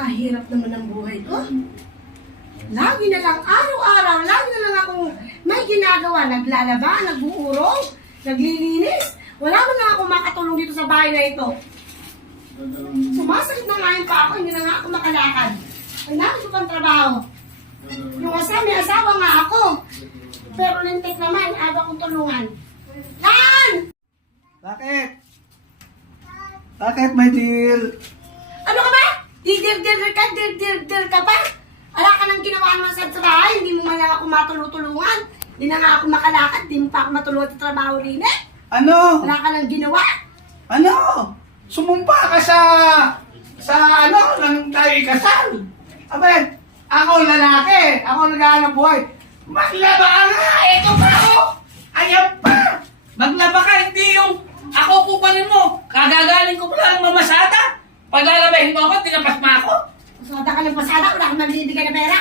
Napakahirap naman ang buhay ko. Lagi na lang, araw-araw, lagi na lang akong may ginagawa. Naglalaba, nag-uurong, naglilinis. Wala man lang ako makatulong dito sa bahay na ito. Sumasakit na nga yung pa ako, hindi na nga ako makalakad. Ang dami ko pang trabaho. Yung may asawa nga ako. Pero lintik naman, aga kong tulungan. Lan! Bakit? Bakit, my dear? Ano ka ba? Dir ka pa? Wala ka nang ginawa naman sa bahay, hindi mo man lang ako matulungan. Hindi na nga ako makalakad, hindi mo pa ako matulungan sa trabaho rin eh. Ano? Wala ka nang ginawa. Ano? Sumumpa ka sa nang tayo ikasal. Abay, ako lalaki, ako naghahanap buhay. Maglaba ka nga! Ito pa ako! Ayan pa! Maglaba ka, hindi yung ako kupanin mo. Kagagaling ko pala ng mamasada. Paglalabahin mo ako, tinapas mo ako. Masada ka ng pasada, wala kang magbibigay na pera.